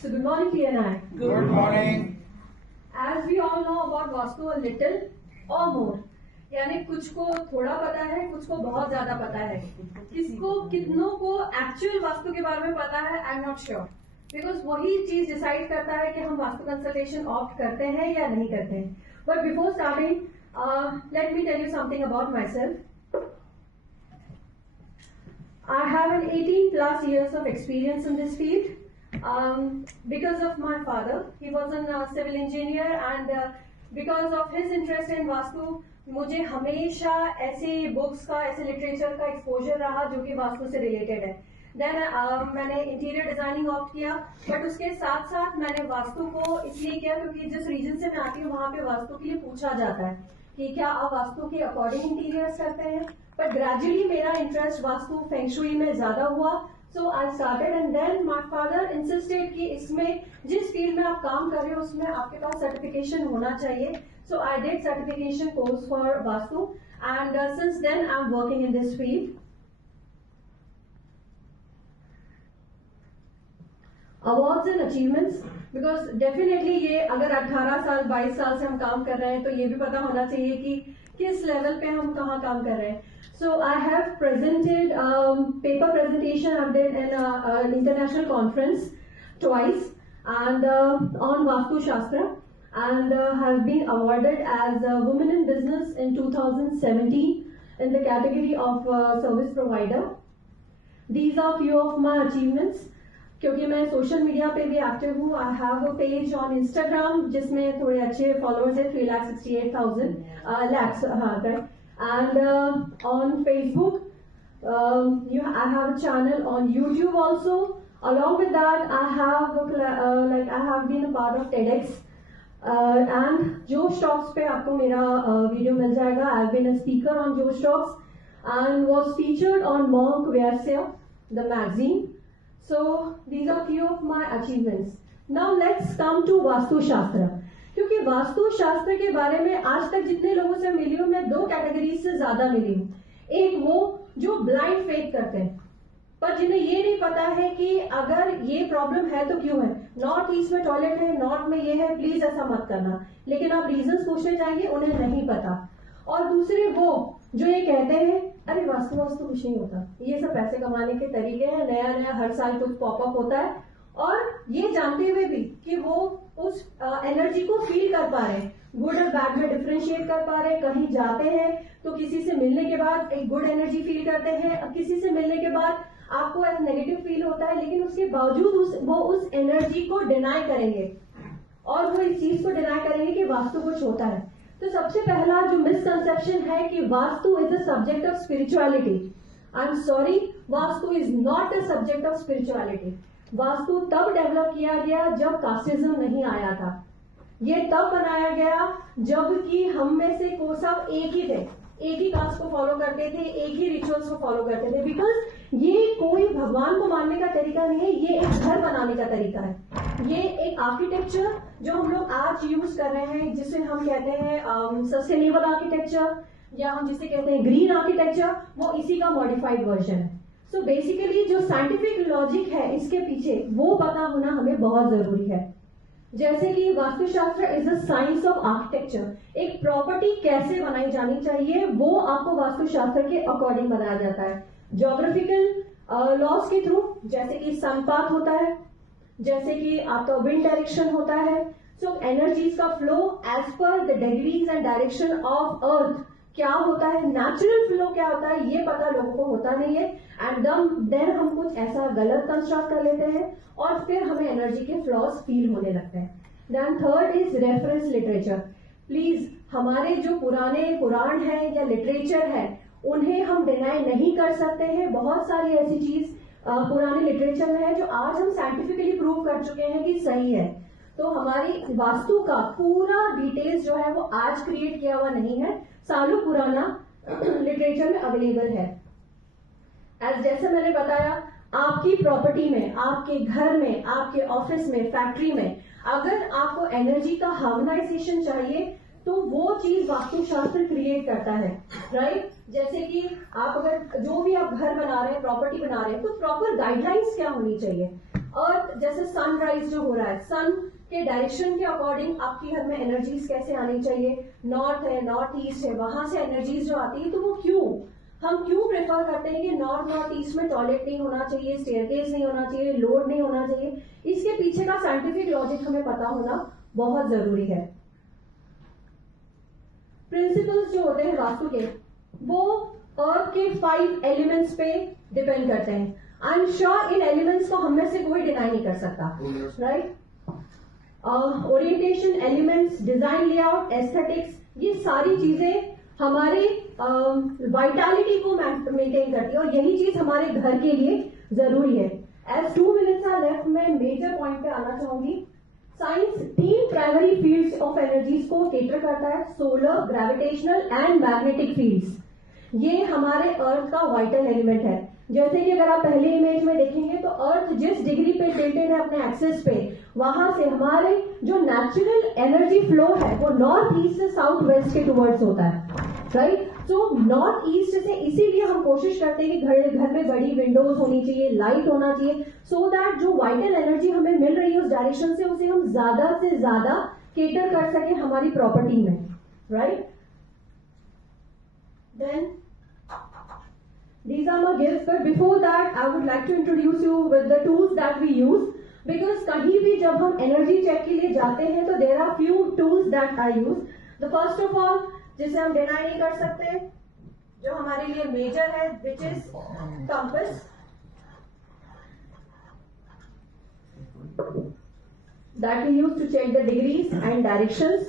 So good morning, P and I. Good morning. As we all know about Vastu a little or more, यानी कुछ को थोड़ा पता है, कुछ को बहुत ज्यादा पता है. किसको कितनों को एक्चुअल वास्तु के बारे में पता है, I am not sure, because वही चीज डिसाइड करता है कि हम वास्तु कंसल्टेशन ऑप्ट करते हैं या नहीं करते हैं. But before starting let me tell you something about myself. I have an 18 plus years of experience in this field. Because of my father, he was a civil engineer, and because of his interest in vastu, मुझे हमेशा ऐसे books का, ऐसे literature का exposure रहा जो कि वास्तु से रिलेटेड है. देन मैंने इंटीरियर डिजाइनिंग ऑप्ट किया, बट उसके साथ साथ मैंने वास्तु को इसलिए किया क्योंकि जिस रीजन से मैं आती हूँ वहां पे वास्तु के लिए पूछा जाता है कि क्या आप वास्तु के अकॉर्डिंग इंटीरियर्स करते हैं. बट ग्रेजुअली मेरा इंटरेस्ट वास्तु फेंग शुई में ज्यादा हुआ. So I started and then my father insisted कि इसमें जिस फील्ड में आप काम कर रहे हो उसमें आपके पास सर्टिफिकेशन होना चाहिए. So I did certification course for vastu, and since then I am working in this field. Awards and achievements, because definitely ये अगर 18 साल 22 साल से हम काम कर रहे हैं तो ये भी पता होना चाहिए कि किस लेवल पे हम कहाँ काम कर रहे हैं. So I have presented paper presentation I did in an international conference twice, and on Vastu Shastra, and have been awarded as a Women in Business in 2017 in the category of service provider. These are few of my achievements. क्योंकि मैं social media पे भी active हूँ. I have a page on Instagram जिसमें थोड़े अच्छे followers है, 3,68,000 lakhs, हाँ correct. And on Facebook, I have a channel on YouTube also. Along with that, I have been a part of TEDx, and Josh Talks पे आपको मेरा video मिल जाएगा. I have been a speaker on Josh Talks and was featured on Monk Vyasya, the magazine. So these are few of my achievements. Now let's come to Vastu Shastra. क्योंकि वास्तु शास्त्र के बारे में आज तक जितने लोगों से मिली हूँ मैं, दो कैटेगरीज से ज्यादा मिली हूँ. एक वो जो ब्लाइंड फेथ करते हैं, पर जिन्हें ये नहीं पता है कि अगर ये प्रॉब्लम है तो क्यों है. नॉर्थ ईस्ट में टॉयलेट है, नॉर्थ में ये है, प्लीज ऐसा मत करना, लेकिन आप रीजंस पूछने जाएंगे उन्हें नहीं पता. और दूसरे वो जो ये कहते हैं अरे वास्तु कुछ नहीं होता, ये सब पैसे कमाने के तरीके हैं, नया नया हर साल कुछ पॉपअप होता है, और ये जानते हुए भी कि वो उस एनर्जी को फील कर पा रहे हैं, गुड और बैड में डिफरेंशिएट कर पा रहे हैं. कहीं जाते हैं तो किसी से मिलने के बाद एक गुड एनर्जी फील करते हैं, अब किसी से मिलने के बाद आपको एक नेगेटिव फील होता है, लेकिन उसके बावजूद वो उस एनर्जी को डिनाई करेंगे और वो इस चीज को डिनाई करेंगे कि वास्तु कुछ होता है. तो सबसे पहला जो मिसकंसेप्शन है कि vastu is a subject of spirituality. I am sorry, vastu is not a subject of spirituality. Vastu तब डेवलप किया गया जब कास्टिज्म नहीं आया था. ये तब बनाया गया जब कि हम में से को सब एक ही थे, एक ही कास्ट को फॉलो करते थे, एक ही रिचुअल्स को फॉलो करते थे. बिकॉज ये कोई भगवान को मानने का तरीका नहीं है, ये एक घर बनाने का तरीका है. ये एक आर्किटेक्चर जो हम लोग आज यूज कर रहे हैं, जिसे हम कहते हैं सस्टेनेबल आर्किटेक्चर, या हम जिसे कहते हैं ग्रीन आर्किटेक्चर, वो इसी का मॉडिफाइड वर्जन है. सो बेसिकली जो साइंटिफिक लॉजिक है इसके पीछे वो पता होना हमें बहुत जरूरी है. जैसे कि vastushastra is a science of architecture. एक प्रॉपर्टी कैसे बनाई जानी चाहिए वो आपको वास्तुशास्त्र के अकॉर्डिंग बनाया जाता है. ज्योग्राफिकल लॉज के थ्रू, जैसे कि सनपाथ होता है, जैसे कि आपका विंड डायरेक्शन होता है. सो एनर्जीज का flow as per the degrees and direction of earth क्या होता है, नेचुरल फ्लो क्या होता है, ये पता लोगों को होता नहीं है. एंड देन हम कुछ ऐसा गलत कंस्ट्रक्ट कर लेते हैं और फिर हमें एनर्जी के फ्लॉज फील होने लगते हैं. Then third is reference literature. Please हमारे जो पुराने पुराण है या लिटरेचर है उन्हें हम डिनाई नहीं कर सकते हैं. बहुत सारी ऐसी चीज पुराने लिटरेचर में है जो आज हम साइंटिफिकली प्रूव कर चुके हैं कि सही है. तो हमारी वास्तु का पूरा डिटेल्स जो है वो आज क्रिएट किया हुआ नहीं है, सालों पुराना लिटरेचर में अवेलेबल है. एज जैसे मैंने बताया, आपकी प्रॉपर्टी में, आपके घर में, आपके ऑफिस में, फैक्ट्री में अगर आपको एनर्जी का हार्मोनाइजेशन चाहिए तो वो चीज वास्तुशास्त्र क्रिएट करता है, राइट. जैसे कि आप अगर जो भी आप घर बना रहे हैं, प्रॉपर्टी बना रहे हैं, तो प्रॉपर गाइडलाइंस क्या होनी चाहिए. अर्थ जैसे सनराइज जो हो रहा है, सन के डायरेक्शन के अकॉर्डिंग आपके घर में एनर्जीज कैसे आनी चाहिए, नॉर्थ है, नॉर्थ ईस्ट है, वहां से एनर्जीज जो आती है, तो वो हम क्यों प्रेफर करते हैं कि नॉर्थ ईस्ट में टॉयलेट नहीं होना चाहिए, स्टेयरकेस नहीं होना चाहिए, लोड नहीं होना चाहिए, इसके पीछे का साइंटिफिक लॉजिक हमें पता होना बहुत जरूरी है। प्रिंसिपल्स जो होते हैं वास्तु के, वो अर्थ के 5 एलिमेंट्स पे डिपेंड करते हैं। I am sure in elements को हम में से कोई डिनाई नहीं कर सकता, right. Orientation, elements, design, layout, aesthetics, ये सारी चीजें हमारी वाइटलिटी को मेंटेन करती है और यही चीज हमारे घर के लिए जरूरी है। एज 2 मिनट्स आर लेफ्ट, मैं मेजर पॉइंट पे आना चाहूंगी। Science 3 primary fields of energies को केटर करता है, solar, gravitational and magnetic fields. ये हमारे अर्थ का वाइटल एलिमेंट है। जैसे कि अगर आप पहले इमेज में देखेंगे तो अर्थ जिस डिग्री पे टिल्टेड है अपने एक्सिस पे, वहां से हमारे जो नेचुरल एनर्जी फ्लो है वो नॉर्थ ईस्ट से साउथ वेस्ट के टुवर्ड्स होता है, राइट। तो नॉर्थ ईस्ट से इसीलिए हम कोशिश करते हैं कि घर में बड़ी विंडोज होनी चाहिए, लाइट होना चाहिए, सो दैट जो वाइटल एनर्जी हमें मिल रही है उस डायरेक्शन से, उसे हम ज्यादा से ज्यादा केटर कर सके हमारी प्रॉपर्टी में, right. Then these are my gifts, but before that I would like to introduce you with the tools that we use, because कहीं भी जब हम एनर्जी चेक के लिए जाते हैं तो there are few tools that I use. The first of all, जिसे हम डिनाई नहीं कर सकते, जो हमारे लिए मेजर है, which is compass, that we use to check the degrees and directions.